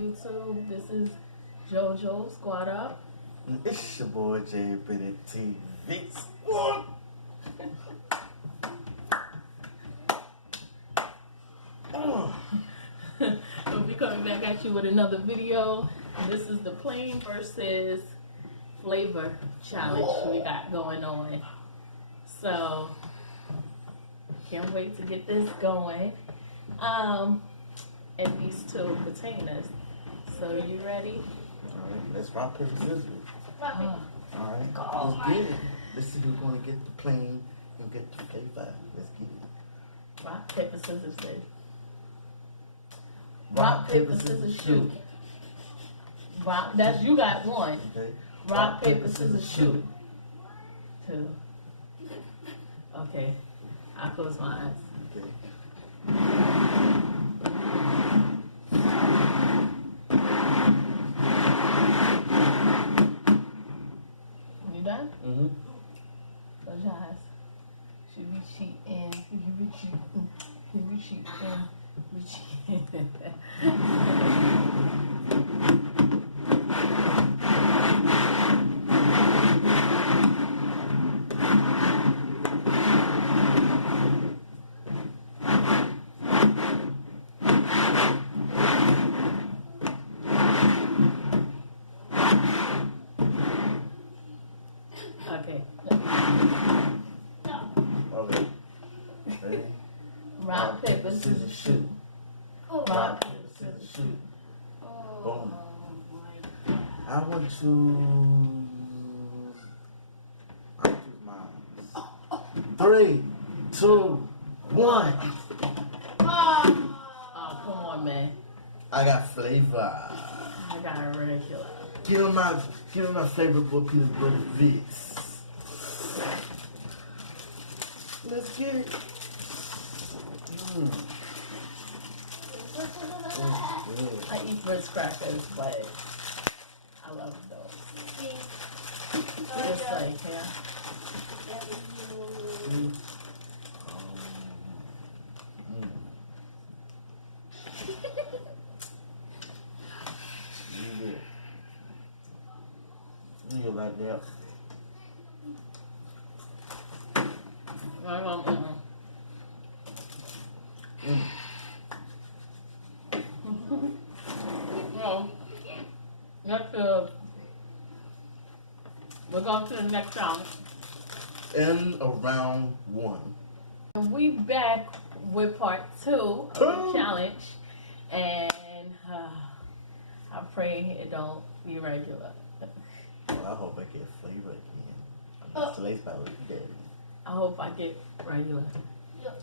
YouTube. This is JoJo Squad Up. It's your boy Jay Bennett TV. What? We'll be coming back at you with another video. This is the plain versus flavor challenge we got going on. So can't wait to get this going. And these two containers. So you ready? Alright, let's rock, paper, scissors. Alright, let's get it. Let's see who's gonna get the plain and get the flavor. Let's get it. Rock, paper, scissors, shoot. Rock, paper, scissors, shoot. Rock, that's you got one. Okay. Rock, paper, scissors, shoot. Two. Okay. I'll close my eyes. Okay. You done? Mm-hmm. Close your eyes. Should we cheat in? Should we cheat in? Should we cheat in? We cheat. Okay. Okay. Ready? Rock, paper, scissors, shoot. Rock, paper, scissors, shoot. Boom. I want to choose mine. 3, 2, 1. Oh, come on, man. I got flavor. I got a regular. Give me my favorite boy peanut butter Vicks. Let's get it. I eat Ritz crackers, but I love those. Just like, yeah. You go back there. Well, we're going to the next round. In round 1. And we back with part 2 of the challenge. And I pray it don't be regular. Well, I hope I get flavor again. Today's probably dead. I hope I get regular.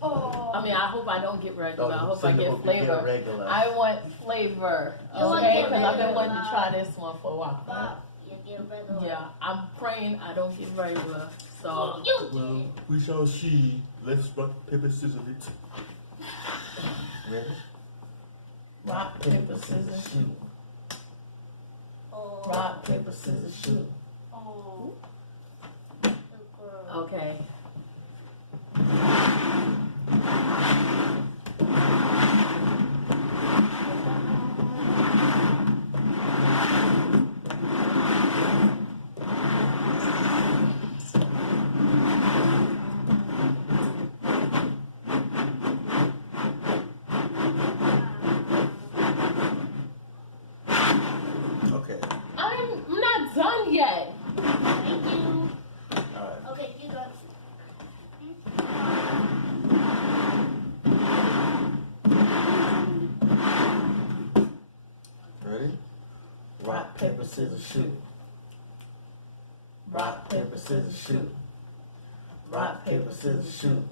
Oh. I mean, I hope I don't get regular. I hope I get flavor. Regular. I want flavor, okay? Because I've been wanting to try this one for a while. Yeah, I'm praying I don't get regular. So, Well, we shall see. Let's rock, paper, scissors it. Ready? rock, paper, scissors, shoot. Rock, paper, scissors, shoot. Okay. Okay. I'm not done yet. Thank you. Alright. Okay, you go. Ready? Rock, paper, scissors, shoot. Rock, paper, scissors, shoot. Rock, paper, scissors, shoot.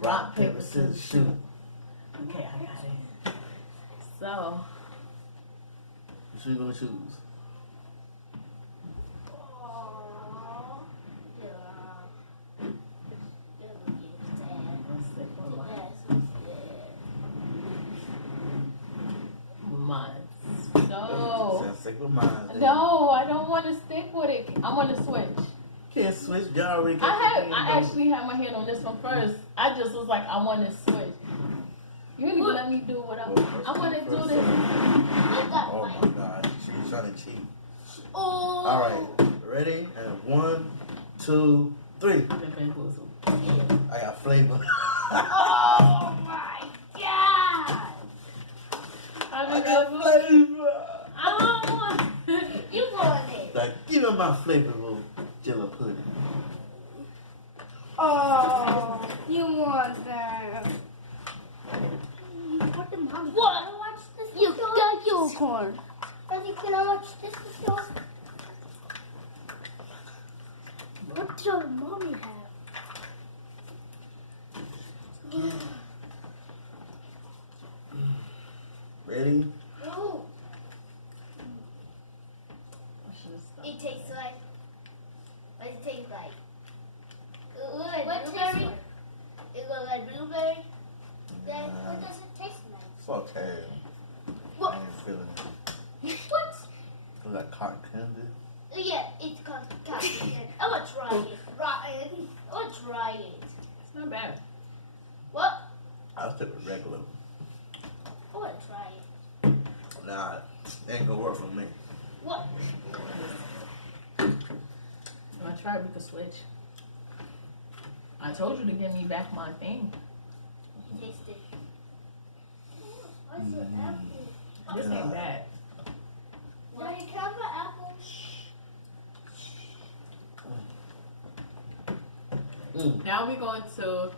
Rock, paper, scissors, shoot. Okay, I got it. So, Which one you gonna choose? Aww. Yeah. let's stick with mine. Mine. No. Stick with mine. then. No, I don't want to stick with it. I want to switch. Can't switch. You already got I actually had my hand on this one first. I just was like, I want to switch. You didn't even let me do what I want to do this. Ready? And 1, 2, 3. I've been bamboozled. I got flavor. Oh my god! I've I been got bamboozled. flavor. I don't want You want it? Like, give me my flavorful jello pudding. Oh, you want that? What? You got unicorn. Daddy, can I watch this show? What does mommy have? Ready? No. I should've stopped. It tastes like. What does it taste like? It looks like blueberry. It looks like blueberry. Then what does it taste like? Fuck hell. I What? ain't feeling it. What? Feel like cotton candy. Yeah, it's called cotton. I want to try it. Rotten. I want to try it. It's not bad. What? I'll stick with regular. I want to try it. Nah, ain't gonna work for me. What? When I try, we could switch. I told you to give me back my thing. Taste it. What's the apple? This ain't bad. Daddy, can I have an apple? Mm. Now we're going to